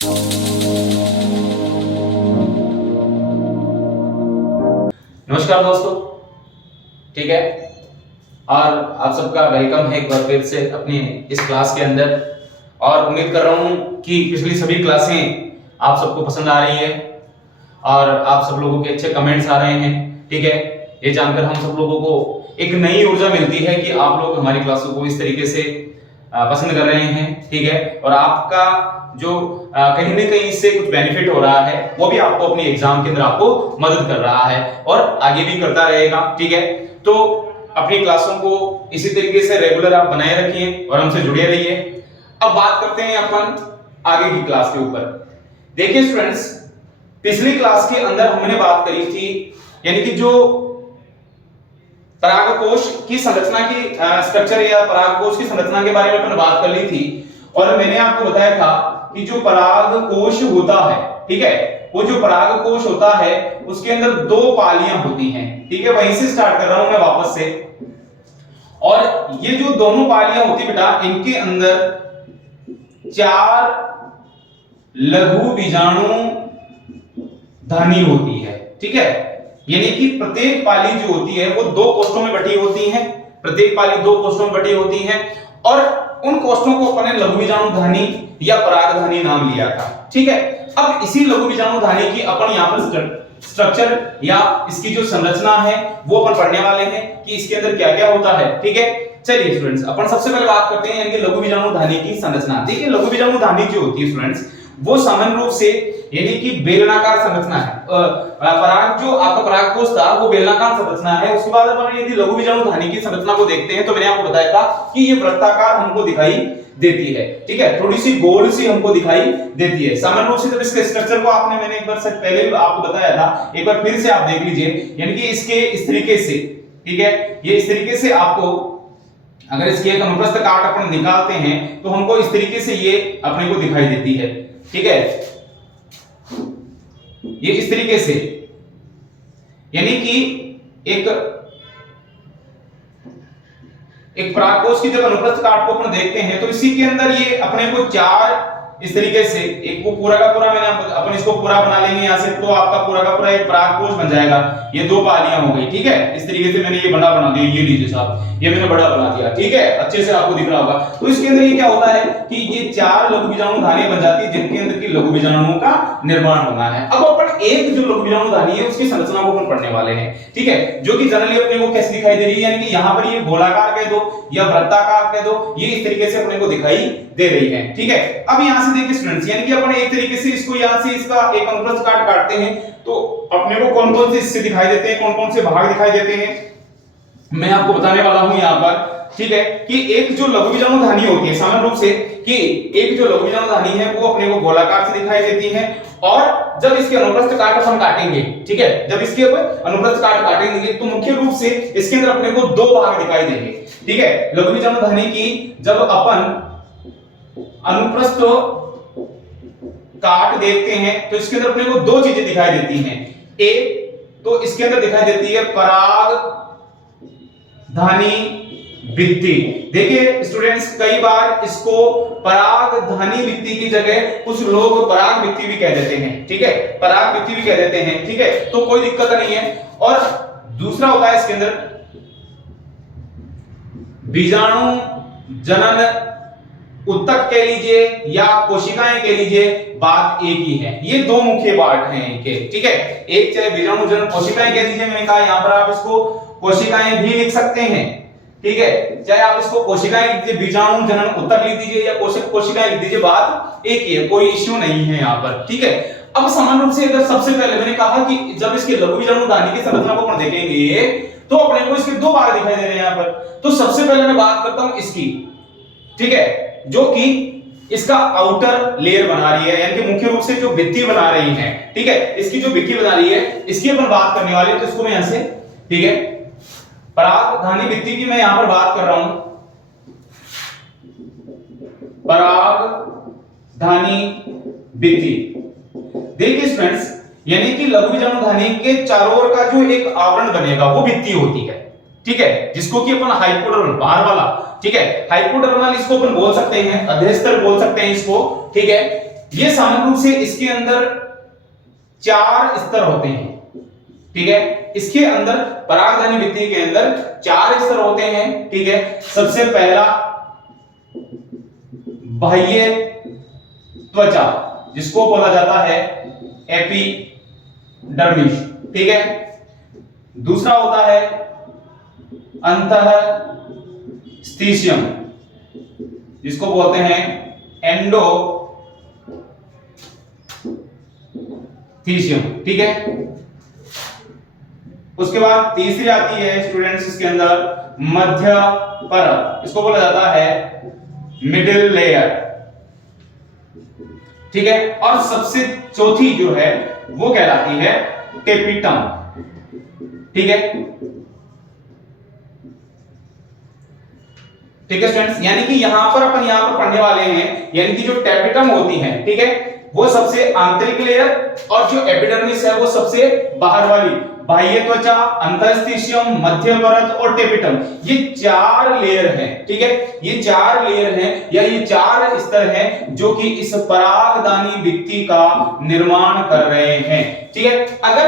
नमस्कार दोस्तों, ठीक है। और आप सबका वेलकम है एक बार फिर से अपनी इस क्लास के अंदर। और उम्मीद कर रहा हूं कि पिछली सभी क्लासें आप सबको पसंद आ रही है और आप सब लोगों के अच्छे कमेंट्स आ रहे हैं, ठीक है। ये जानकर हम सब लोगों को एक नई ऊर्जा मिलती है कि आप लोग हमारी क्लासों को इस तरीके से पसंद कर रहे हैं, ठीक है। और आपका जो कहीं ना कहीं इससे कुछ बेनिफिट हो रहा है वो भी आपको अपनी एग्जाम के अंदर आपको मदद कर रहा है और आगे भी करता रहेगा, ठीक है। तो अपनी क्लासों को इसी तरीके से रेगुलर आप बनाए रखिए और हमसे जुड़े रहिए। अब बात करते हैं अपन आगे की क्लास के ऊपर। देखिए स्टूडेंट्स, पिछली क्लास के अंदर हमने बात करी थी, यानी कि जो परागकोश की संरचना की स्ट्रक्चर या परागकोश की संरचना के बारे में अपन बात कर ली थी। और मैंने आपको बताया था कि जो परागकोश होता है, ठीक है, वो जो परागकोश होता है उसके अंदर दो पालियां होती हैं, ठीक है। वहीं से स्टार्ट कर रहा हूं मैं वापस से। और ये जो दोनों पालियां होती बेटा, इनके अंदर 4 लघु बीजाणु धनी होती है, ठीक है। यानी कि प्रत्येक पाली जो होती है वो 2 कोष्ठों में बटी होती है, प्रत्येक पाली 2 कोष्ठों में बटी होती है। और उन कोष्ठों को अपन ने लघु बीजाणु धानी या परागधानी नाम लिया था, ठीक है। अब इसी लघु बीजाणु धानी की अपन यहां पर स्ट्रक्चर या इसकी जो संरचना है वो अपन पढ़ने वाले हैं कि इसके अंदर क्या क्या होता है, ठीक है। चलिए स्टूडेंट्स, अपन सबसे पहले बात करते हैं यानी कि लघु बीजाणु धानी की संरचना। देखिए लघु बीजाणु धानी जो होती है स्टूडेंट्स, वो सामान्य रूप से यानी कि बेलनाकार संरचना है। पराग जो आपका परागकोश था वो बेलनाकार संरचना है। उसके बाद अपन यदि लघु बीजाणु धानी की संरचना को देखते हैं तो मैंने आपको बताया था कि ये वृत्ताकार हमको दिखाई देती है, ठीक है, थोड़ी सी गोल सी हमको दिखाई देती है सामान्य रूप से। जब इसके स्ट्रक्चर को आपने मैंने एक बार से पहले भी आपको बताया था, एक बार फिर से आप देख लीजिए। यानी कि इसके इस तरीके से, ठीक है, ये इस तरीके से आपको अगर इसकी एक अनुप्रस्थ काट अपन निकालते हैं तो हमको इस तरीके से ये अपने को दिखाई देती है, ठीक है। ये इस तरीके से, यानी कि एक परागकोश की जब अनुप्रस्थ काट को अपन देखते हैं तो इसी के अंदर ये अपने को 4 इस तरीके से, एक को पूरा का पूरा मैंने अपन इसको पूरा बना लेंगे यहां से, तो आपका पूरा का पूरा एक परागकोश बन जाएगा। ये 2 पालियां हो गई, ठीक है। इस तरीके से मैंने ये बड़ा बना दिया, ये लीजिए साहब, ये मैंने बड़ा बना दिया, ठीक है, अच्छे से आपको दिख रहा होगा। तो इसके अंदर ये क्या होता है कि ये 4 लघु बीजाणु धानियां बन जाती है जिनके अंदर की लघु बीजाणुओं का निर्माण होना है। अब अपन एक जो लघु बीजाणु धानी है उसकी संरचना को अपन पढ़ने वाले हैं, ठीक है, जो कि जनरली अपने को कैसे दिखाई दे रही है, यानी कि यहां पर ये गोलाकार कह दो या वृत्ताकार कह दो, ये इस तरीके से अपने को दिखाई दे रही है, ठीक है। अब यहां से देखिए स्टूडेंट्स, यानी कि अपन एक तरीके से इसको यहां से इसका एक अनुप्रस्थ काट काटते हैं तो अपने को कौन कौन से हिस्से दिखाई देते हैं, कौन कौन से भाग दिखाई देते हैं, मैं आपको बताने वाला हूं यहां पर, ठीक है। कि एक जो लघु बीजाणु धानी होती है सामान्य रूप से, कि एक जो लघु बीजाणु धानी है वो अपने को गोलाकार से दिखाई देती है। और जब इसके अनुप्रस्थ काट अपन काटेंगे, ठीक है, जब इसके अनुप्रस्थ काट काटेंगे तो मुख्य रूप से इसके अंदर अपने को 2 भाग दिखाई देंगे, ठीक है। लघु बीजाणु धानी की जब अपन अनुप्रस्थ काट देखते हैं तो इसके अंदर अपने को 2 चीजें दिखाई देती हैं। एक तो इसके अंदर दिखाई देती है पराग धानी भित्ति। देखिए स्टूडेंट्स, कई बार इसको पराग धानी भित्ति की जगह कुछ लोग पराग भित्ति भी कह देते हैं, ठीक है, पराग भित्ति भी कह देते हैं, ठीक है, तो कोई दिक्कत नहीं है। और दूसरा होता है इसके अंदर बीजाणु जनन उत्तक कह लीजिए या कोशिकाएं कह लीजिए, बात एक ही है। ये 2 मुख्य पार्ट हैं इनके, ठीक है। एक चाहे बीजाणु जनन कोशिकाएं कह दीजिए, मैंने कहा यहां पर आप इसको कोशिकाएं भी लिख सकते हैं, ठीक है, चाहे आप इसको कोशिकाएं लिख दीजिए, बीजाणु जनन उत्तक लिख दीजिए या कोशिकाएं लिख दीजिए, बात एक ही है, कोई इश्यू नहीं है यहां पर, ठीक है। अब सामान्य रूप से अगर सबसे पहले मैंने कहा कि जब इसके लघु बीजाणु धानी की संरचना को अपन देखेंगे तो अपने को इसके 2 भाग दिखाई दे रहे हैं यहां पर। तो सबसे पहले मैं बात करता हूं इसकी, ठीक है, जो कि इसका आउटर लेयर बना रही है, यानी कि मुख्य रूप से जो भित्ति बना रही है, ठीक है, इसकी जो भित्ति बना रही है इसकी अपन बात करने वाले हैं। तो इसको मैं यहां से, ठीक है, पराग धानी भित्ति की मैं यहां पर बात कर रहा हूं, पराग धानी भित्ति। देखिए स्टूडेंट्स, यानी कि लघु बीजाणु धानी के चारों ओर का जो एक आवरण बनेगा वो भित्ति होती है, ठीक है, जिसको कि अपन हाइपोडर्मल बाहर वाला, ठीक है, हाइपोडर्मल इसको अपन बोल सकते हैं, अधेस्तर बोल सकते हैं इसको, ठीक है। ये सामान्य रूप से इसके अंदर 4 स्तर होते हैं, ठीक है। इसके अंदर परागधानी भित्ति के अंदर 4 स्तर होते हैं, ठीक है। सबसे पहला बाह्य त्वचा, जिसको बोला जाता है एपिडर्मिस, ठीक है। दूसरा होता है अंतःस्थिशियम, जिसको बोलते हैं एंडोथीशियम, ठीक है। उसके बाद तीसरी आती है स्टूडेंट्स इसके अंदर मध्य परत, इसको बोला जाता है मिडिल लेयर, ठीक है। और सबसे चौथी जो है वो कहलाती है टेपिटम, ठीक है। ठीक है स्टूडेंट्स, यानी कि यहां पर अपन यहां पर पढ़ने वाले हैं, यानी कि जो टेपिटम होती है, ठीक है, वो सबसे आंतरिक लेयर, और जो एपिडर्मिस है वो सबसे बाहर वाली बाह्य त्वचा, अंतःस्थिशियम, मध्य परत और टेपिटम, ये 4 लेयर हैं, ठीक है। ये 4 लेयर हैं या ये 4 स्तर हैं जो कि इस परागदानी भित्ति का निर्माण कर रहे हैं, ठीक है। अगर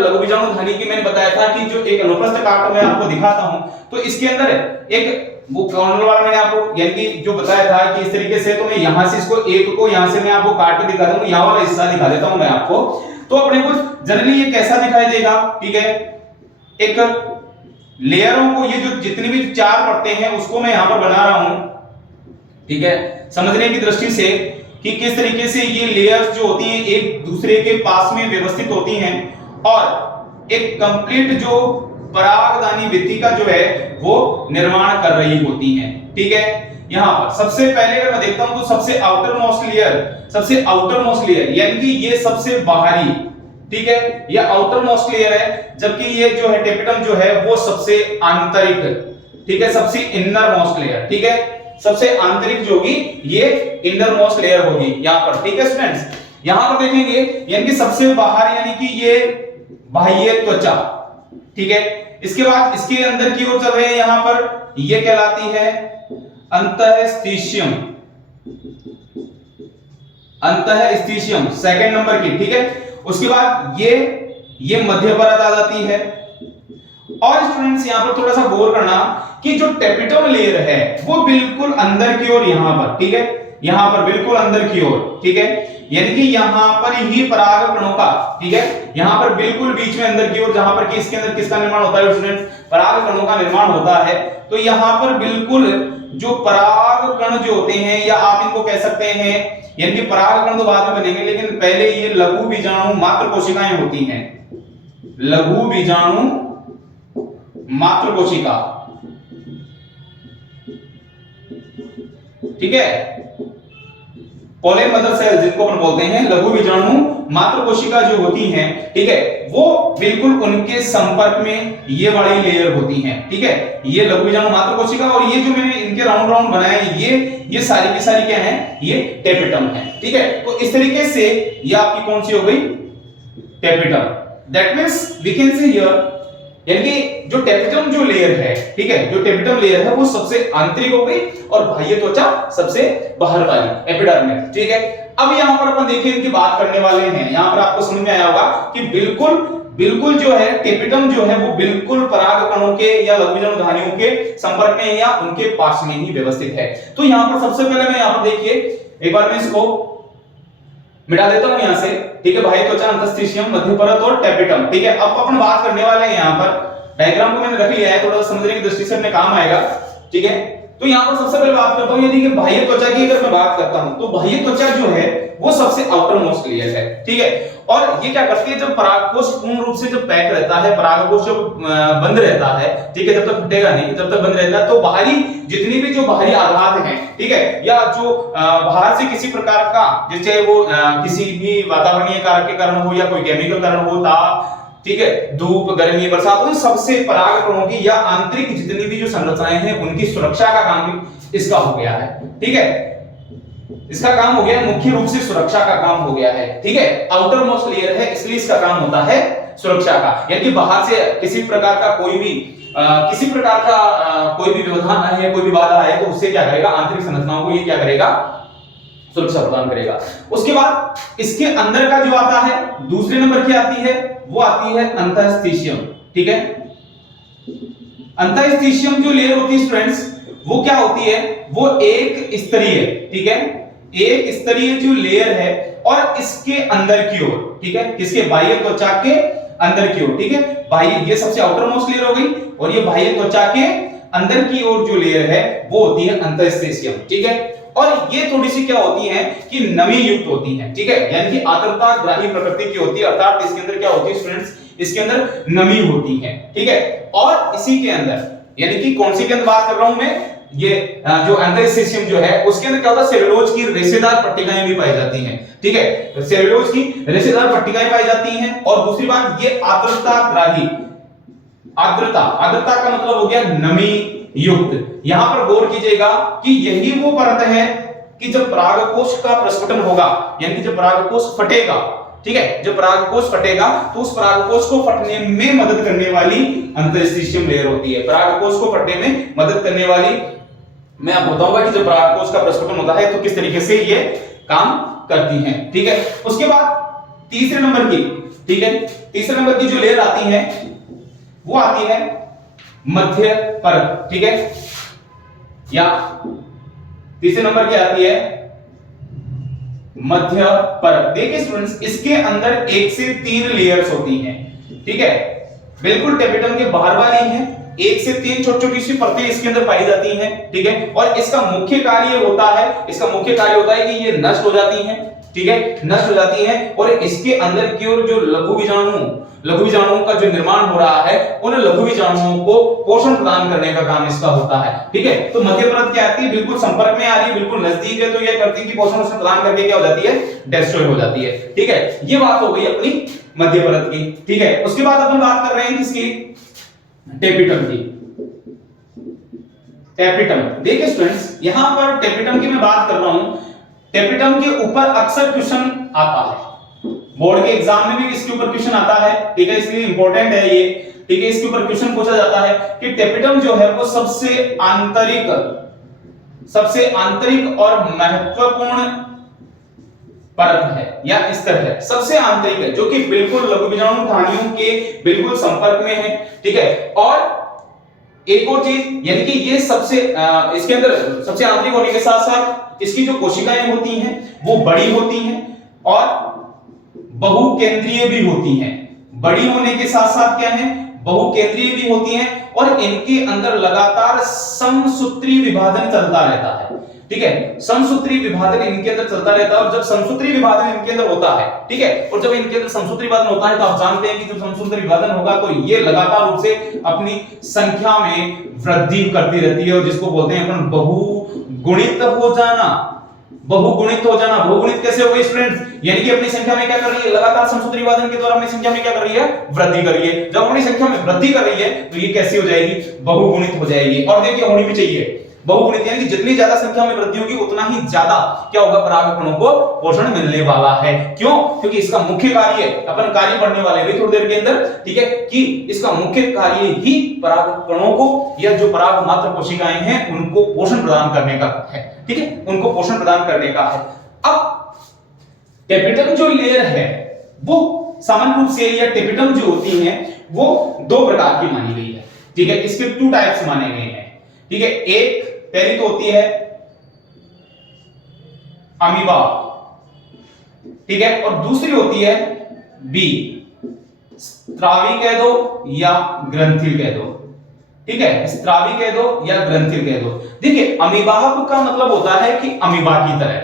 लघु बीजाणु धानी की मैंने बताया था कि जो एक अनुप्रस्थ काट मैं आपको दिखाता हूं, तो इसके अंदर एक वो कॉर्नर वाला मैंने आपको यानी कि जो बताया था कि इस तरीके से, तो मैं यहां से इसको एक को यहां से मैं आपको काट के दिखा दूं, यहां वाला हिस्सा दिखा देता हूं मैं आपको। तो अपने को जनरली ये कैसा दिखाई देगा, ठीक है। एक लेयरों को, ये जो जितनी भी 4 परतें हैं उसको मैं यहां पर बना रहा हूं, ठीक है, समझने की दृष्टि से कि किस तरीके से ये लेयर्स जो होती हैं एक दूसरे के पास में व्यवस्थित होती हैं, और एक कंप्लीट जो परागदानी भित्ति का जो है वो निर्माण कर रही होती हैं, ठीक है। यहां पर सबसे पहले अगर मैं देखता हूं तो सबसे आउटर मोस्ट लेयर यानी कि ये सबसे बाहरी, ठीक है, ये आउटर मोस्ट लेयर है, जबकि ये जो है टेपिटम जो है वो सबसे आंतरिक, ठीक है, सबसे इनर मोस्ट लेयर, ठीक है। सबसे आंतरिक जो होगी ये इनर मोस्ट लेयर होगी यहां पर, ठीक है स्टूडेंट्स। यहां पर देखेंगे यानी कि सबसे बाहर यानी कि ये बाह्य त्वचा, ठीक है। इसके बाद इसके अंदर की ओर चल रहे हैं, यहां पर ये कहलाती है अंतःस्थिशियम सेकंड नंबर की, ठीक है। उसके बाद ये मध्य परत आ जाती है। और स्टूडेंट्स यहां पर थोड़ा सा गौर करना कि जो टेपिटम लेयर है वो बिल्कुल अंदर की ओर यहां पर, ठीक है, यहां पर बिल्कुल अंदर की ओर, ठीक है, यानी कि यहां पर ही पराग कणों का, ठीक है, यहां पर बिल्कुल बीच में अंदर की ओर, जहां पर कि इसके अंदर किसका निर्माण होता है स्टूडेंट्स, पराग कणों का निर्माण होता है। तो यहां पर बिल्कुल जो पराग कण जो होते हैं, या आप इनको कह सकते हैं, यानी कि पराग कण तो बाद में बनेंगे, लेकिन पहले ये लघु बीजाणु मात्र कोशिकाएं होती हैं, लघु बीजाणु मात्र कोशिका, ठीक है, पोलन मदर सेल जिनको अपन बोलते हैं, लघु बीजाणु मात्र कोशिका जो होती हैं, ठीक है, वो बिल्कुल उनके संपर्क में ये वाली लेयर होती हैं, ठीक है, ये लघु बीजाणु मात्र कोशिका, और ये जो मैंने इनके राउंड राउंड बनाए ये सारी की सारी क्या है, ये टेपिटम है, ठीक है। तो इस तरीके से ये आपकी कौन सी हो गई, tapetum. That means we can see here, यानी कि जो टेपिटम जो लेयर है, ठीक है, जो टेपिटम लेयर है वो सबसे आंतरिक हो गई, और बाह्य त्वचा सबसे बाहर वाली एपिडर्मिस, ठीक है। अब यहां पर अपन देखिए इनकी बात करने वाले हैं, यहां पर आपको समझ में आया होगा कि बिल्कुल जो है टेपिटम जो है वो बिल्कुल पराग कणों के या लघु बीजाणु धानियों के संपर्क में या उनके पास में ही व्यवस्थित है। तो यहां पर सबसे पहले मैं यहां पर देखिए एक बार मैं इसको मिटा देता हूं यहां से, ठीक है, बाह्य त्वचा, अंतःस्थिशियम, मध्य परत और टेपिटम, ठीक है। अब अपन बात करने वाले हैं, यहां पर डायग्राम को मैंने रख लिया है, थोड़ा समझने की दृष्टि से अपने काम आएगा, ठीक है। तो यहां पर सबसे पहले बात करता हूं, यदि कि बाह्य त्वचा की अगर मैं बात करता हूं, तो बाह्य त्वचा जो है वो सबसे आउटर मोस्ट लेयर है, ठीक है। और ये क्या करती है, जब परागकोश पूर्ण रूप से जब पैक रहता है, परागकोश जब बंद रहता है, ठीक है, जब तक फटेगा नहीं, जब तक बंद रहता है, तो बाहरी जितनी भी जो बाहरी आघात हैं, ठीक है, या जो बाहर से किसी प्रकार का, जैसे वो किसी भी वातावरणीय कारक के कारण हो या कोई केमिकल कारण हो, ठीक है, धूप, गर्मी, बरसात, उन सबसे पराग कणों की या आंतरिक जितनी भी जो संरचनाएं हैं उनकी सुरक्षा का काम इसका हो गया है, ठीक है, इसका काम हो गया, मुख्य रूप से सुरक्षा का काम हो गया है, ठीक है। आउटर मोस्ट लेयर है इसलिए इसका काम होता है सुरक्षा का, यानी कि बाहर से किसी प्रकार का कोई भी कोई भी व्यवधान है, कोई भी बाधा है, तो उससे क्या करेगा, आंतरिक संरचनाओं को ये क्या करेगा, सुरक्षा प्रदान करेगा। उसके बाद इसके अंदर का जो आता है दूसरे नंबर की आती है, वो आती है अंतःस्थिशियम। ठीक है, अंतःस्थिशियम जो लेयर होती है स्टूडेंट्स, वो क्या होती है, वो एक स्तरीय, ठीक है, एक स्तरीय जो लेयर है और इसके अंदर की ओर, ठीक है, किसके, बाह्य त्वचा के अंदर की ओर, ठीक है, बाह्य, ये सबसे आउटर मोस्ट लेयर हो गई, और ये बाह्य त्वचा के अंदर की ओर जो लेयर है वो होती है अंतःस्थिशियम। ठीक है, और ये थोड़ी सी क्या होती है कि नमी युक्त होती है। ठीक है, यानी कि आर्द्रता ग्राही प्रकृति की होती है, अर्थात इसके अंदर क्या होती है स्टूडेंट्स, इसके अंदर नमी होती है। ठीक है, और इसी के अंदर, यानी कि कौन सी के अंदर बात कर रहा हूं मैं, ये जो अंतःस्थिशियम जो है उसके अंदर क्या होता है, सेलुलोज की रेशेदार पट्टिकाएं भी पाई जाती हैं। ठीक है, तो सेलुलोज की रेशेदार पट्टिकाएं पाई जाती हैं। और दूसरी बात, ये आर्द्रता ग्राही, आर्द्रता का मतलब हो गया नमी युक्त। यहां पर गौर कीजिएगा कि यही वो परत है कि जब परागकोश का प्रस्फुटन होगा, यानी कि जब परागकोश फटेगा, ठीक है, जब परागकोश फटेगा तो उस परागकोश को फटने में मदद करने वाली अंतःस्थिशियम लेयर होती है। परागकोश को फटने में मदद करने वाली, मैं आपको बताऊंगा कि जब परागकोश का प्रस्फुटन होता है तो किस तरीके से ये काम करती है। ठीक है, उसके बाद तीसरे नंबर की, ठीक है, तीसरे नंबर की जो लेयर आती है वो आती है मध्य परत। ठीक है, या तीसरे नंबर की आती है मध्य परत। देखिए स्टूडेंट्स, इसके अंदर 1 से 3 लेयर्स होती हैं। ठीक है, बिल्कुल टेपिटम के बाहर वाली है, 1 से 3 छोटी छोटी सी परतें इसके अंदर पाई जाती हैं। ठीक है, और इसका मुख्य कार्य होता है, इसका मुख्य कार्य होता है कि ये नष्ट हो जाती हैं। ठीक है, नष्ट हो जाती हैं, और इसके अंदर की ओर जो लघु बीजाणुओं का जो निर्माण हो रहा है, उन लघु बीजाणुओं को पोषण प्रदान करने का काम इसका होता है। ठीक है, तो मध्य परत क्या आती है, बिल्कुल संपर्क में आ रही है, बिल्कुल नजदीक है, तो ये करती है कि पोषण उसमें प्रदान करके क्या हो जाती है, डिस्ट्रॉय हो जाती है। ठीक है, ये बात हो गई अपनी मध्य परत की। ठीक है, उसके बाद अपन बात कर रहे हैं किसकी, टेपिटम की। टेपिटम, देखिए स्टूडेंट्स, यहां पर टेपिटम की मैं बात कर रहा हूं। टेपिटम के ऊपर अक्सर क्वेश्चन आता है, बोर्ड के एग्जाम में भी इसके ऊपर क्वेश्चन आता है। ठीक है, इसलिए इंपॉर्टेंट है ये। ठीक है, इसके ऊपर क्वेश्चन पूछा जाता है कि टेपिटम जो है वो सबसे आंतरिक और महत्वपूर्ण परत है या स्तर है, सबसे आंतरिक है, जो कि बिल्कुल लघु बीजाणु ढानियों के बिल्कुल संपर्क में है। ठीक है, और एक और चीज, यानी कि ये सबसे इसके अंदर सबसे आंतरिक होने के साथ साथ इसकी जो कोशिकाएं होती हैं वो बड़ी होती हैं और बहुकेंद्रीय भी होती हैं। बड़ी होने के साथ साथ क्या है, बहुकेंद्रीय भी होती हैं, और इनके अंदर लगातार समसूत्री विभाजन चलता रहता है। ठीक है, समसूत्री विभाजन इनके अंदर चलता रहता है, और जब समसूत्री विभाजन इनके अंदर होता है, ठीक है, और जब इनके अंदर समसूत्री विभाजन होता है तो आप जानते हैं कि जब समसूत्री विभाजन होगा तो ये लगातार रूप से अपनी संख्या में वृद्धि करती रहती है, और जिसको बोलते हैं अपन बहुगुणित हो जाना। बहुगुणित हो जाना, बहुगुणित कैसे हो गई स्टूडेंट्स, यानी कि अपनी संख्या में क्या कर रही है, लगातार समसूत्री विभाजन के द्वारा अपनी संख्या में क्या कर रही है, वृद्धि कर रही है। जब अपनी संख्या में वृद्धि कर रही है तो ये कैसी हो जाएगी, बहुगुणित हो जाएगी। और देखिए होनी भी चाहिए बहुगुणित, यानी कि जितनी ज्यादा संख्या में वृद्धि होगी उतना ही ज्यादा क्या होगा, परागकणों को पोषण मिलने वाला है। क्यों, क्योंकि इसका मुख्य कार्य, अपन कार्य पढ़ने वाले हैं थोड़ी देर के अंदर, ठीक है, कि इसका मुख्य कार्य ही परागकणों को या जो पराग मात्र कोशिकाएं हैं उनको पोषण प्रदान करने का है। ठीक है, उनको पोषण प्रदान करने का है। अब टेपिटम जो लेयर है वो सामान्य रूप से, या टेपिटम जो होती है वो 2 प्रकार की मानी गई है। ठीक है, इसके 2 टाइप्स माने गए हैं। ठीक है, एक पहली तो होती है अमीबा, ठीक है, और दूसरी होती है बी, स्त्रावी कह दो या ग्रंथिल कह दो। ठीक है, स्त्रावी कह दो या ग्रंथिल कह दो। देखिए अमीबाब का मतलब होता है कि अमीबा की तरह,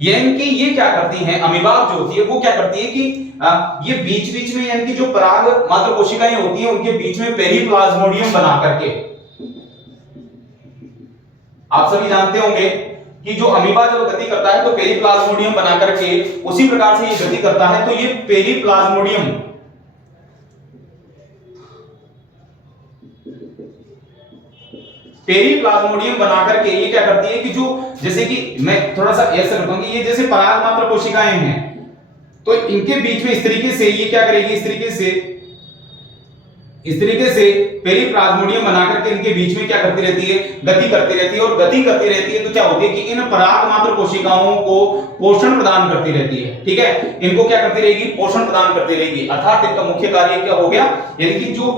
यानी कि ये क्या करती हैं, अमीबाब जो होती है वो क्या करती है कि ये बीच बीच में, यानी कि जो पराग मात्र कोशिकाएं होती हैं उनके बीच में पेरिप्लाज्मोडियम बना करके, आप सभी जानते होंगे कि जो अमीबा जब गति करता है तो पेरिप्लाज्मोडियम बना करके उसी प्रकार से ये गति करता है। तो ये पेरिप्लाज्मोडियम बना करके ये क्या करती है कि जो, जैसे कि मैं थोड़ा सा ऐसा करता हूं कि ये जैसे पराग मात्र कोशिकाएं हैं तो इनके बीच में इस तरीके से ये क्या करेगी, इस तरीके से इस तरीके से पहली प्लाज्मोडियम बना करके इनके बीच में क्या करती रहती है, गति करती रहती है, और गति करती रहती है तो क्या होती है कि इन पराग मात्र कोशिकाओं को पोषण प्रदान करती रहती है। ठीक है, इनको क्या करती रहेगी, पोषण प्रदान करती रहेगी। अर्थात इनका मुख्य कार्य क्या हो गया, यानी कि जो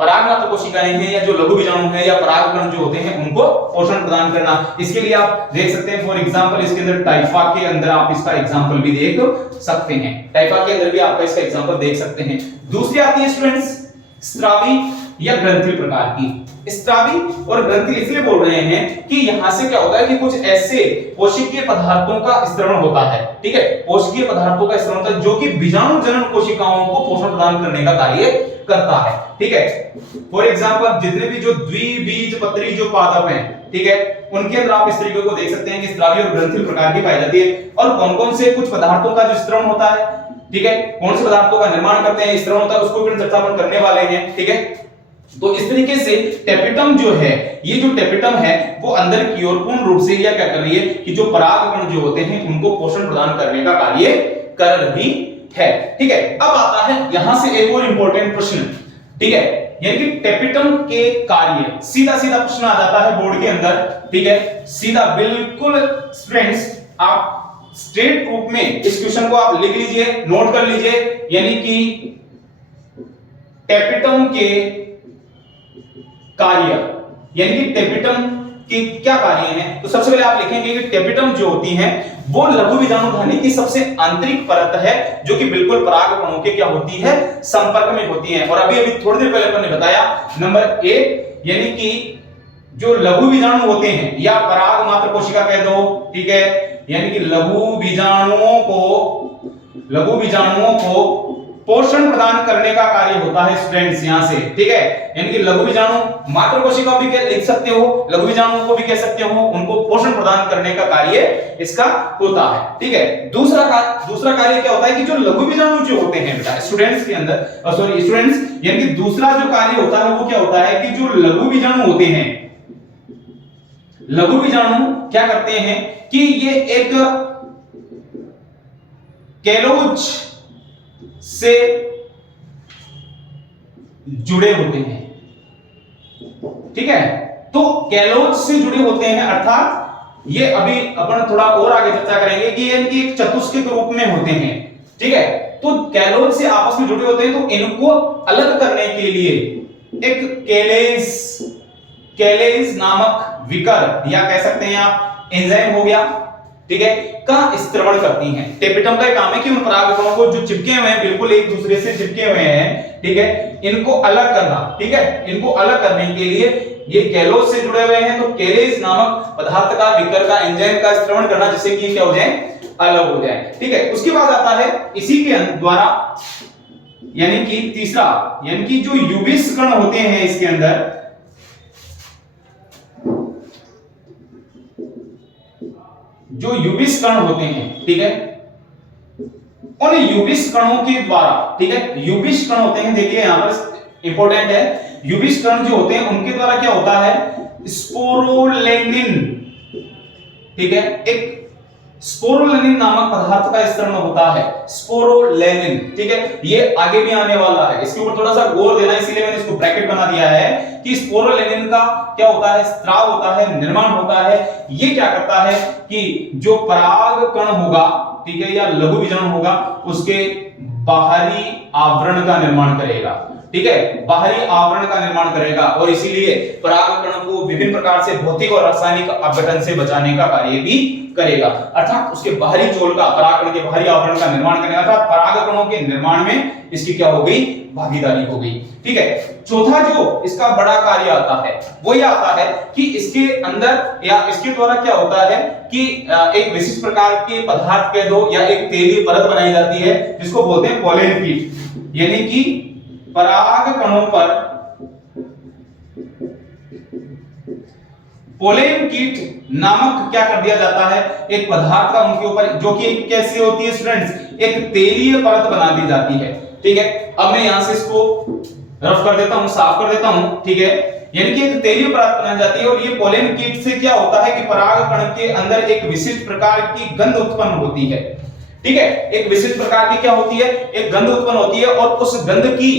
पराग मात्र कोशिकाएं हैं या जो लघु बीजाणु हैं या परागकण जो होते हैं उनको पोषण प्रदान करना। इसके लिए आप देख सकते हैं, फॉर एग्जांपल इसके अंदर टाइफा के अंदर आप इसका एग्जांपल भी देख सकते हैं, टाइफा के अंदर भी आपका इसका एग्जांपल देख सकते हैं। दूसरी आती है स्टूडेंट्स स्त्रावी या ग्रंथिल प्रकार की। स्त्रावी और ग्रंथिल इसलिए बोल रहे हैं कि यहां से क्या होता है कि कुछ ऐसे कोशिकीय पदार्थों का स्त्रवण होता है। ठीक है, कोशिकीय पदार्थों का स्त्रवण होता है जो कि बीजाणु जनन कोशिकाओं को पोषण प्रदान करने का कार्य करता है। ठीक है, फॉर एग्जांपल जितने भी जो द्विबीजपत्री जो पादप हैं, ठीक है, उनके अंदर आप इस तरीके को देख सकते हैं कि स्त्रावी और ग्रंथिल प्रकार की पाई जाती है। और कौन-कौन से कुछ पदार्थों का जो स्त्रवण होता है, ठीक है, कौन से पदार्थों का निर्माण करते हैं, स्त्रवण होता है, उसको भी चर्चा अपन करने वाले हैं। ठीक है, तो इस तरीके से टेपिटम जो है, ये जो टेपिटम है वो अंदर की ओर पूर्ण रूप से यह क्या कर रही है कि जो परागकण जो होते हैं उनको पोषण प्रदान करने का कार्य कर रही है। ठीक है, अब आता है यहां से एक और इंपॉर्टेंट प्रश्न। ठीक है, यानी कि टेपिटम के कार्य, सीधा सीधा प्रश्न आ जाता है बोर्ड के अंदर। ठीक है, सीधा बिल्कुल फ्रेंड्स, आप स्ट्रेट रूप में इस क्वेश्चन को आप लिख लीजिए, नोट कर लीजिए, यानी कि टेपिटम के कार्य, यानी कि टेपिटम के क्या कार्य हैं। तो सबसे पहले आप लिखेंगे कि टेपिटम जो होती हैं वो लघु बीजाणुधानी की सबसे आंतरिक परत है जो कि बिल्कुल परागकणों के क्या होती है, संपर्क में होती है। और अभी थोड़ी देर पहले अपन ने बताया नंबर 1, यानी कि जो लघु बीजाणु होते हैं या पराग मात्र कोशिका कह दो, ठीक है, यानी कि लघु बीजाणुओं को पोषण प्रदान करने का कार्य होता है स्टूडेंट्स यहां से। ठीक है, यानी कि लघु बीजाणु मात्र कोशिका भी लिख सकते हो, लघु बीजाणुओं को भी कह सकते हो, उनको पोषण प्रदान करने का कार्य इसका होता है। ठीक है, दूसरा कार्य क्या होता है कि जो लघु बीजाणु जो होते हैं बेटा स्टूडेंट्स के अंदर, सॉरी स्टूडेंट्स, यानी कि दूसरा जो कार्य होता है वो क्या होता है कि जो लघु बीजाणु होते हैं, लघु बीजाणु क्या करते हैं कि ये एक कैलोज से जुड़े होते हैं। ठीक है, तो कैलोज से जुड़े होते हैं, अर्थात ये अभी अपन थोड़ा और आगे चर्चा करेंगे कि ये इनकी एक चतुष्क रूप में होते हैं। ठीक है, तो कैलोज से आपस में जुड़े होते हैं, तो इनको अलग करने के लिए एक कैलेज नामक विकर या कह सकते हैं आप एंजाइम हो गया, ठीक है, का स्त्रवण करती हैं। टेपिटम का काम है कि उन परागकणों को जो चिपके हुए हैं, बिल्कुल एक दूसरे से चिपके हुए हैं, ठीक है, इनको अलग करना। ठीक है, इनको अलग करने के लिए ये कैलोज से जुड़े हुए हैं, तो कैलेज नामक पदार्थ का विकर का एंजाइम का स्त्रवण करना जिससे कि क्या हो जाए, अलग हो जाए। ठीक है, उसके बाद आता है इसी के द्वारा, यानी कि तीसरा, यानी कि जो यूबिस कण होते हैं इसके अंदर, जो यूबिस कण होते हैं, ठीक है, उन यूबिस कणों के द्वारा, ठीक है, यूबिस कण होते हैं, देखिए यहां पर इंपॉर्टेंट है, यूबिस कण जो होते हैं उनके द्वारा क्या होता है, स्पोरोलेनिन, ठीक है, एक स्पोरोलेनिन नामक पदार्थ का स्त्रवण होता है, स्पोरोलेनिन। ठीक है, ये आगे भी आने वाला है, इसके ऊपर थोड़ा सा गौर देना, इसीलिए मैंने इसको ब्रैकेट बना दिया है कि स्पोरोलेनिन का क्या होता है, स्त्राव होता है, निर्माण होता है। ये क्या करता है कि जो पराग कण होगा, ठीक है, या लघु बीजाणु होगा, उसके बाहरी आवरण का निर्माण करेगा। ठीक है, बाहरी आवरण का निर्माण करेगा और इसीलिए परागकण को विभिन्न प्रकार से भौतिक और रासायनिक अपघटन से बचाने का कार्य भी करेगा। अर्थात उसके बाहरी चोल का, परागकण के बाहरी आवरण का निर्माण करेगा, अर्थात परागकणों के निर्माण में इसकी क्या हो गई, भागीदारी हो गई। ठीक है, चौथा जो इसका बड़ा कार्य आता है वो ये आता है कि इसके अंदर या इसके द्वारा क्या होता है कि एक विशिष्ट प्रकार के पदार्थ कह दो या एक तेलीय परत बनाई जाती है जिसको बोलते हैं पोलेन कीट, यानी कि पराग कणों पर पोलेन कीट नामक क्या कर दिया जाता है, एक पदार्थ का उनके ऊपर, जो कि कैसी होती है स्टूडेंट्स, एक तेलीय परत बना दी जाती है। ठीक है, अब मैं यहां से इसको रफ कर देता हूं, साफ कर देता हूं। ठीक है, यानी कि एक तेलीय परत बनाई जाती है और ये पोलेन कीट से क्या होता है कि पराग कण के अंदर एक विशिष्ट प्रकार की गंध उत्पन्न होती है। ठीक है, एक विशिष्ट प्रकार की क्या होती है, एक गंध उत्पन्न होती है और उस गंध की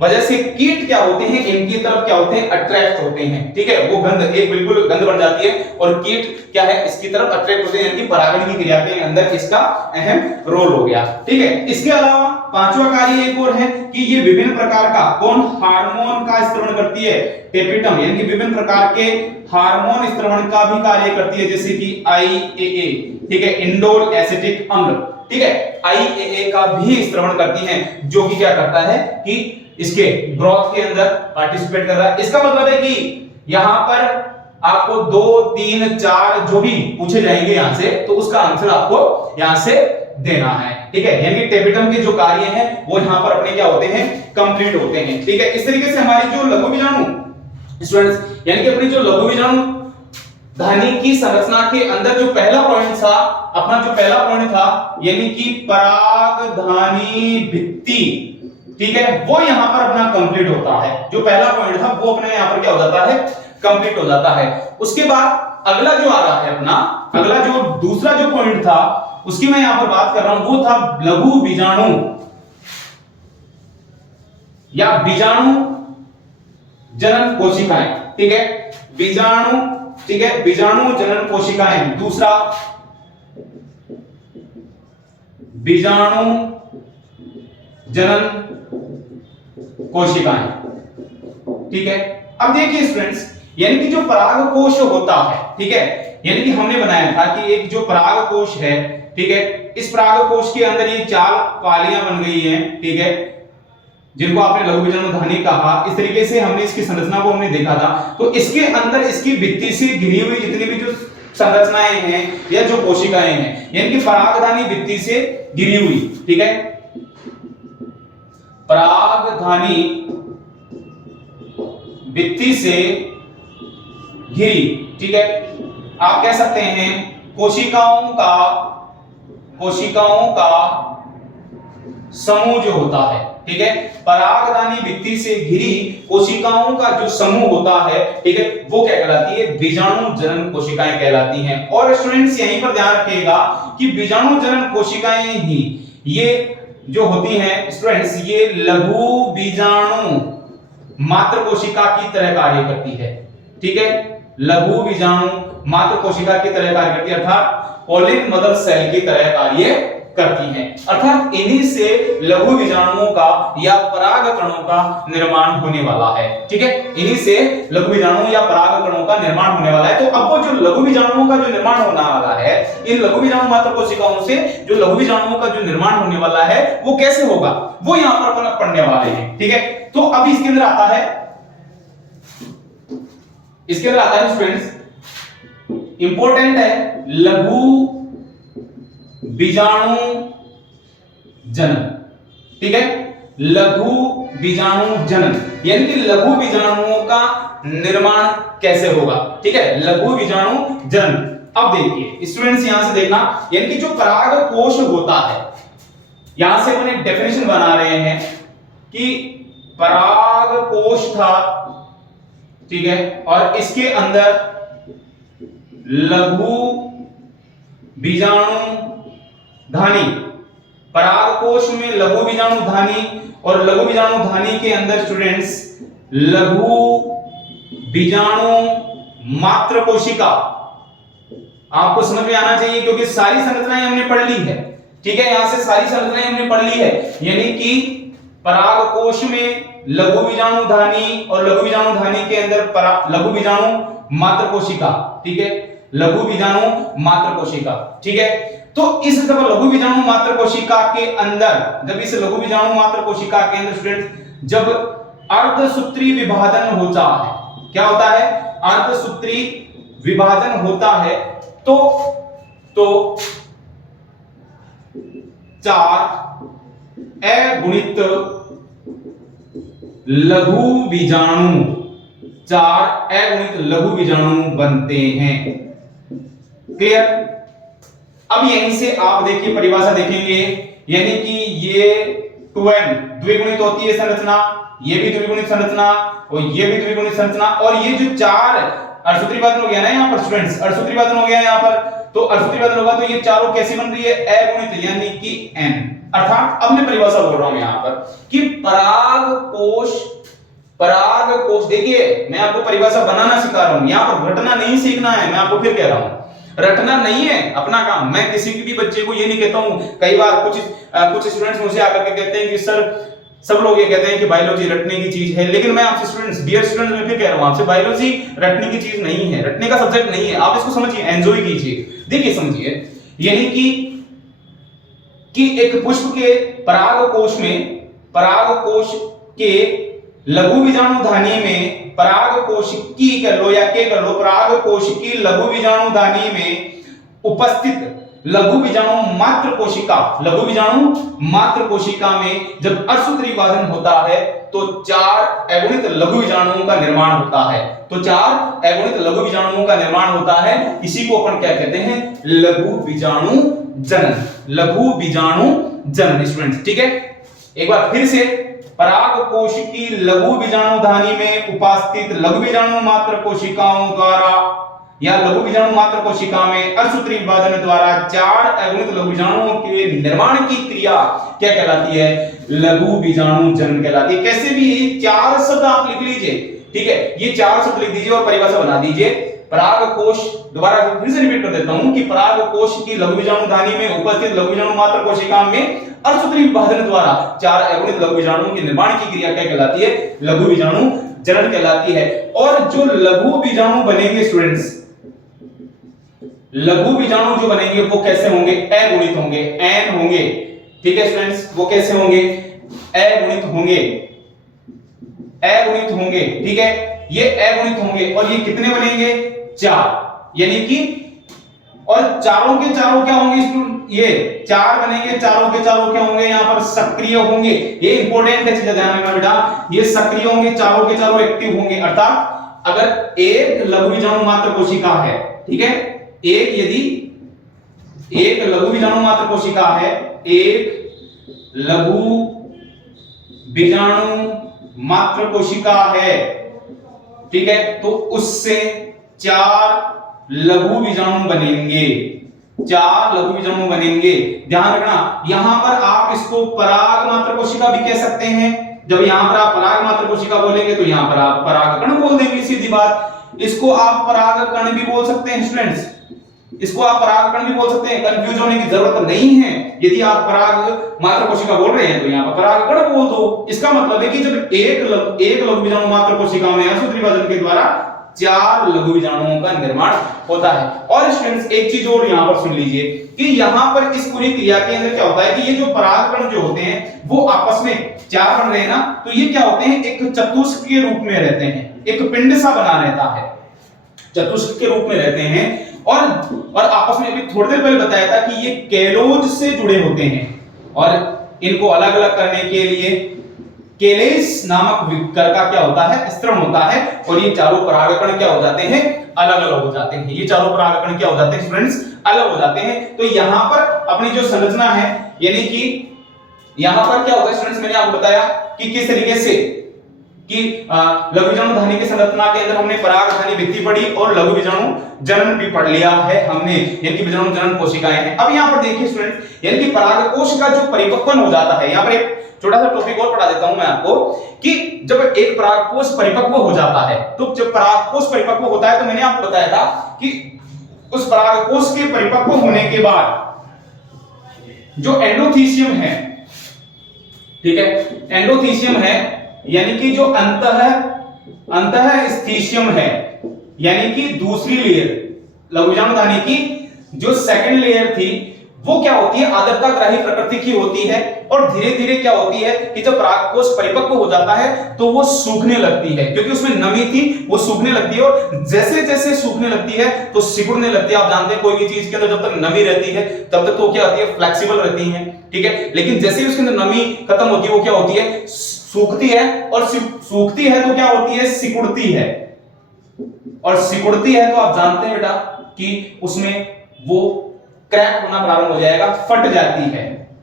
वजह से कीट क्या होते हैं, इनकी तरफ क्या होते हैं, अट्रैक्ट होते हैं। ठीक है, वो गंध एक बिल्कुल गंध बन जाती है और कीट क्या है, इसकी तरफ अट्रैक्ट होते हैं, यानी कि परागण की क्रिया के अंदर इसका अहम रोल हो गया। ठीक है, इसके अलावा पांचवा कार्य एक और है कि ये विभिन्न प्रकार का कौन हार्मोन का स्त्रवण करती है, टेपिटम, यानी कि विभिन्न प्रकार के हार्मोन स्त्रवण का भी कार्य करती है, जैसे कि IAA, ठीक है, इंडोल एसिटिक अम्ल, ठीक है, IAA का भी स्त्रवण करती है, जो कि क्या करता है कि इसके ग्रोथ के अंदर पार्टिसिपेट कर रहा है। इसका मतलब है कि यहां पर आपको 2 3 4 जो भी पूछे जाएंगे यहां से, तो उसका आंसर आपको यहां से देना है। ठीक है, यानी कि टेपिटम के जो कार्य हैं वो यहां पर अपने क्या होते हैं, कंप्लीट होते हैं। ठीक है, इस तरीके से हमारी जो लघु बीजाणु स्टूडेंट्स, यानी कि अपनी जो लघु बीजाणु ध्वनि की संरचना के अंदर जो पहला पॉइंट था, अपना जो पहला पॉइंट था, यानी कि परागधानी भित्ति, ठीक है, वो यहां पर अपना कंप्लीट होता है। जो पहला पॉइंट था वो अपने यहां पर क्या हो जाता है, कंप्लीट हो जाता है। उसके बाद अगला जो आ रहा है अपना, अगला जो दूसरा जो पॉइंट था उसकी मैं यहां पर बात कर रहा हूं, वो था लघु बीजाणु या बीजाणु जनन कोशिकाएं। ठीक है, बीजाणु, ठीक है, बीजाणु जनन कोशिकाएं। दूसरा बीजाणु जनन कोशिकाएं। ठीक है, अब देखिए स्टूडेंट्स, यानी कि जो परागकोश होता है, ठीक है, यानी कि हमने बनाया था कि एक जो परागकोश है, ठीक है, इस परागकोश के अंदर ये 4 पालियां बन गई हैं, ठीक है, जिनको आपने लघु बीजाणु ध्वनि कहा। इस तरीके से हमने इसकी संरचना को हमने देखा था। तो इसके अंदर इसकी भित्ति से घिरी हुई जितनी भी जो संरचनाएं हैं या जो कोशिकाएं हैं, यानी कि परागधानी भित्ति से घिरी हुई, ठीक है, परागधानी भित्ति से घिरी, ठीक है, आप कह सकते हैं कोशिकाओं का समूह जो होता है, ठीक है, परागधानी भित्ति से घिरी कोशिकाओं का जो समूह होता है, ठीक है, वो क्या कहलाती है, बीजाणु जनन कोशिकाएं कहलाती हैं। और स्टूडेंट्स यहीं पर ध्यान रखिएगा कि बीजाणु जनन कोशिकाएं ही ये जो होती हैं स्टूडेंट्स, ये लघु बीजाणु मात्र कोशिका की तरह कार्य करती है। ठीक है, लघु बीजाणु मात्र कोशिका की तरह कार्य करती है, अर्थात पॉलिन मदर सेल की तरह कार्य करती हैं। अर्थात इन्हीं से लघु बीजाणुओं का या परागकणों का निर्माण होने वाला है। ठीक है, इन्हीं से लघु बीजाणु या परागकणों का निर्माण होने वाला है। तो अब वो जो लघु बीजाणुओं का जो निर्माण होने वाला है, इन लघु बीजाणु मात्र कोशिकाओं से जो लघु बीजाणुओं का जो निर्माण होने वाला है वो कैसे होगा, वो यहां पर अपन पढ़ने वाले हैं। ठीक है, तो अब इसके अंदर आता है, इसके अंदर आता है स्टूडेंट्स, इंपॉर्टेंट है लघु बीजाणु जनन। ठीक है, लघु बीजाणु जनन, यानी कि लघु बीजाणुओं का निर्माण कैसे होगा। ठीक है, लघु बीजाणु जनन। अब देखिए स्टूडेंट्स, यहां से देखना, यानी कि जो परागकोश होता है, यहां से मैंने डेफिनेशन बना रहे हैं कि परागकोश था, ठीक है, और इसके अंदर लघु बीजाणु धानी, परागकोश में लघु बीजाणु धानी, और लघु बीजाणु धानी के अंदर स्टूडेंट्स लघु बीजाणु मात्र कोशिका। आपको समझ में आना चाहिए क्योंकि सारी संरचनाएं हमने पढ़ ली है। ठीक है, यहां से सारी संरचनाएं हमने पढ़ ली है, यानी कि परागकोश में लघु बीजाणु धानी और लघु बीजाणु धानी के अंदर लघु बीजाणु मात्र कोशिका। ठीक है, लघु बीजाणु मात्र कोशिका। ठीक है, तो इस जब लघु बीजाणु मात्र कोशिका के अंदर, जब इस लघु बीजाणु मात्र कोशिका के अंदर स्टूडेंट जब अर्धसूत्री विभाजन होता है, क्या होता है, अर्धसूत्री विभाजन होता है, तो 4 अगुणित लघु बीजाणु, 4 अगुणित लघु बीजाणु बनते हैं। क्लियर? अब यहीं से आप देखिए परिभाषा देखेंगे, यानी कि ये 2n द्विगुणित होती है संरचना, ये भी द्विगुणित संरचना और ये भी द्विगुणित संरचना, और ये जो 4 अर्धसूत्री विभाजन हो गया ना यहाँ पर स्टूडेंट्स, अर्धसूत्री विभाजन हो गया यहाँ पर, तो अर्धत्रिवादन होगा तो ये चारों कैसी बन रही है, अगुणित यानी कि n। अर्थात अब मैं परिभाषा बोल रहा हूं यहां पर कि पराग कोश, देखिए मैं आपको परिभाषा बनाना सिखा रहा हूं, यहां पर रटना नहीं सीखना है, मैं आपको फिर कह रहा हूं रटना नहीं है अपना काम। मैं किसी भी बच्चे को ये नहीं कहता हूं, कई बार कुछ स्टूडेंट्स मुझसे आकर के कहते हैं कि सर, सब लोग ये कहते हैं कि बायोलॉजी रटने की चीज है, लेकिन मैं आपसे स्टूडेंट्स, डियर स्टूडेंट्स, मैं फिर कह रहा हूं आपसे, बायोलॉजी रटने की चीज नहीं है, रटने का सब्जेक्ट नहीं है। आप इसको समझिए, एंजॉय कीजिए। देखिए समझिए, यानी कि एक पुष्प के परागकोश के लघु बीजाणुधानी में परागकोशिकी कर लो या के कर लो, परागकोशिकी लघु बीजाणुधानी में उपस्थित लघु बीजाणु मात्र कोशिका में जब अर्धसूत्रीविभाजन होता है तो 4 अगुणित लघु बीजाणुओं का निर्माण होता है। तो 4 अगुणित लघु बीजाणुओं का निर्माण होता है, इसी को अपन क्या कहते हैं, लघु बीजाणु जनन। लघु बीजाणु जनन स्टूडेंट्स, ठीक है। एक बार फिर से, परागकोशिकी लघु बीजाणुधानी में उपस्थित लघु बीजाणु मात्र कोशिकाओं द्वारा या लघु बीजाणु मात्र कोशिका में अर्धसूत्री विभाजन द्वारा 4 अगुणित लघु बीजाणुओं के निर्माण की क्रिया क्या कहलाती है, लघु बीजाणु जनन कहलाती है। कैसे भी 4 शब्द आप लिख लीजिए, ठीक है, ये 4 शब्द लिख दीजिए और परिभाषा बना दीजिए। परागकोश, दोबारा फिर से रिपीट कर देता हूं कि परागकोश की लघु बीजाणुधानी में उपस्थित लघु बीजाणु मात्र कोशिका में अर्धसूत्री विभाजन द्वारा 4 अगुणित लघु बीजाणुओं के निर्माण की क्रिया क्या कहलाती है, लघु बीजाणु जनन कहलाती है। और जो लघु बीजाणु बनेंगे स्टूडेंट्स, लघु बीजाणु जो बनेंगे वो कैसे होंगे, अगुणित होंगे, n होंगे, ठीक है स्टूडेंट्स। वो कैसे होंगे, अगुणित होंगे, अगुणित होंगे, ठीक है, ये अगुणित होंगे। और ये कितने बनेंगे, 4, यानी कि, और चारों के चारों क्या होंगे स्टूडेंट, ये 4 बनेंगे, चारों के चारों क्या होंगे, यहां पर सक्रिय होंगे। ये इंपॉर्टेंट है, चीज ध्यान रखना बेटा, ये सक्रिय होंगे, चारों के चारों एक्टिव होंगे। अर्थात अगर एक लघु बीजाणु मात्र कोशिका है, ठीक है, यदि एक लघु बीजाणु मात्र कोशिका है, एक लघु बीजाणु मात्र कोशिका है, ठीक है, तो उससे 4 लघु बीजाणु बनेंगे, 4 लघु बीजाणु बनेंगे। ध्यान रखना, यहां पर आप इसको पराग मात्र कोशिका भी कह सकते हैं। जब यहां पर आप पराग मात्र कोशिका बोलेंगे तो यहां पर आप परागकण बोल देंगे, सीधी बात। इसको आप परागकण भी बोल सकते हैं स्टूडेंट्स, इसको आप परागकण भी बोल सकते हैं, कंफ्यूज होने की जरूरत नहीं है। यदि आप पराग मात्र कोशिका बोल रहे हैं तो यहां पर परागकण बोल दो। इसका मतलब है कि जब एक लघु बीजाणु मात्र कोशिका में अर्धसूत्री विभाजन के द्वारा 4 लघु बीजाणुओं का निर्माण होता है। और स्टूडेंट्स एक चीज और यहां पर सुन लीजिए कि यहां पर इस पूरी क्रिया के अंदर क्या होता है कि ये जो परागकण जो होते हैं वो आपस में 4 बन रहे हैं ना, तो ये क्या होते हैं, एक चतुष्क के रूप में रहते हैं, एक पिंड सा बना रहता है, चतुष्क के रूप में रहते हैं। और आपस में अभी थोड़ी देर पहले बताया था कि ये केलोज से जुड़े होते हैं और इनको अलग अलग करने के लिए केलेस नामक विकर का क्या होता है, स्त्रण होता है। और ये चारों परागकण क्या हो जाते हैं, अलग अलग हो जाते हैं। ये चारों परागकण क्या हो जाते हैं स्टूडेंट्स, अलग हो जाते हैं। तो यहां पर अपनी जो संरचना है, यानी कि यहां पर क्या होता है स्टूडेंट्स, मैंने आपको बताया कि किस तरीके से कि लघु बीजाणुधानी की संरचना के अंदर हमने परागधानी भित्ति पढ़ी और लघु बीजाणु जनन भी पढ़ लिया है हमने, यानी कि बीजाणु जनन कोशिकाएं हैं। अब यहां पर देखिए स्टूडेंट्स, यानी कि परागकोश का जो परिपक्वन हो जाता है, यहां पर एक छोटा सा टॉपिक और पढ़ा देता हूं मैं आपको कि जब एक परागकोश परिपक्व हो जाता है, तो जब परागकोश परिपक्व होता है तो मैंने आपको बताया था कि उस परागकोश के परिपक्व होने के बाद जो एंडोथीसियम है, ठीक है, एंडोथीसियम है, यानी कि जो अंतः स्थीशियम है, यानी कि दूसरी लेयर लघु बीजाणुधानी की जो सेकंड लेयर थी वो क्या होती है, आर्द्रताग्राही प्रकृति की होती है। और धीरे धीरे क्या होती है कि जब परागकोश परिपक्व हो जाता है तो वो सूखने लगती है, क्योंकि उसमें नमी थी, वो सूखने लगती है। और जैसे जैसे सूखने लगती है तो सिकुड़ने लगती है। आप जानते हैं कोई भी चीज के अंदर जब तक नमी रहती है तब तक तो क्या होती है, फ्लेक्सिबल रहती है, ठीक है। लेकिन जैसे ही उसके अंदर नमी खत्म होती है वो क्या होती है, सूखती है। और सूखती है तो क्या होती है, सिकुड़ती है। और सिकुड़ती है तो आप जानते हैं बेटा कि उसमें वो क्रैक होना प्रारंभ हो जाएगा, फट जाती है,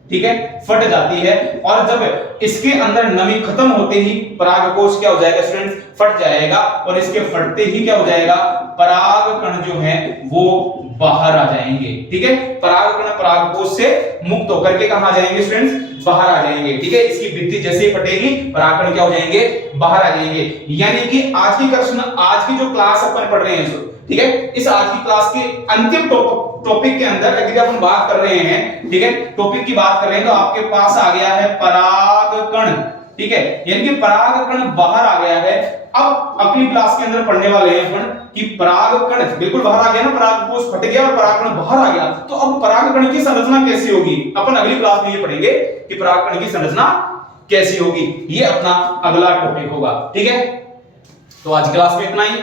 ठीक है, फट जाती है। और जब इसके अंदर नमी खत्म होते ही परागकोश क्या हो जाएगा स्टूडेंट्स, फट जाएगा। और इसके फटते ही क्या हो जाएगा, परागकण जो है वो बाहर आ जाएंगे। ठीक है, परागकण परागकोश से मुक्त होकर के कहां आ जाएंगे स्टूडेंट्स, बाहर आ जाएंगे। ठीक है, इसकी भित्ति जैसे ही फटेगी परागकण क्या हो जाएंगे, बाहर आ जाएंगे। यानी कि आज की जो क्लास अपन पढ़ रहे हैं, ठीक है, इस आज की क्लास के अंतिम टॉपिक के अंदर यदि अपन बात कर रहे हैं, ठीक है, टॉपिक की बात कर रहे हैं, तो आपके पास आ गया है परागकण। ठीक है, यानी कि परागकण बाहर आ गया है। अब अगली क्लास के अंदर पढ़ने वाले हैं अपन कि परागकण बिल्कुल बाहर आ गया ना, परागकोश फट गया और परागकण बाहर आ गया, तो अब परागकण की संरचना कैसी होगी, अपन अगली क्लास में ये पढ़ेंगे कि परागकण की संरचना कैसी होगी। ये अपना अगला टॉपिक होगा। ठीक है, तो आज क्लास में इतना ही।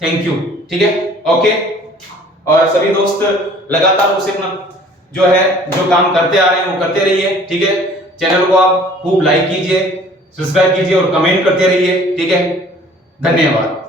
Thank you. ठीक है, ओके। और सभी दोस्त लगातार उसे अपना जो काम करते आ रहे हैं वो करते रहिए। ठीक है, चैनल को आप खूब लाइक कीजिए, सब्सक्राइब कीजिए और कमेंट करते रहिए। ठीक है, धन्यवाद।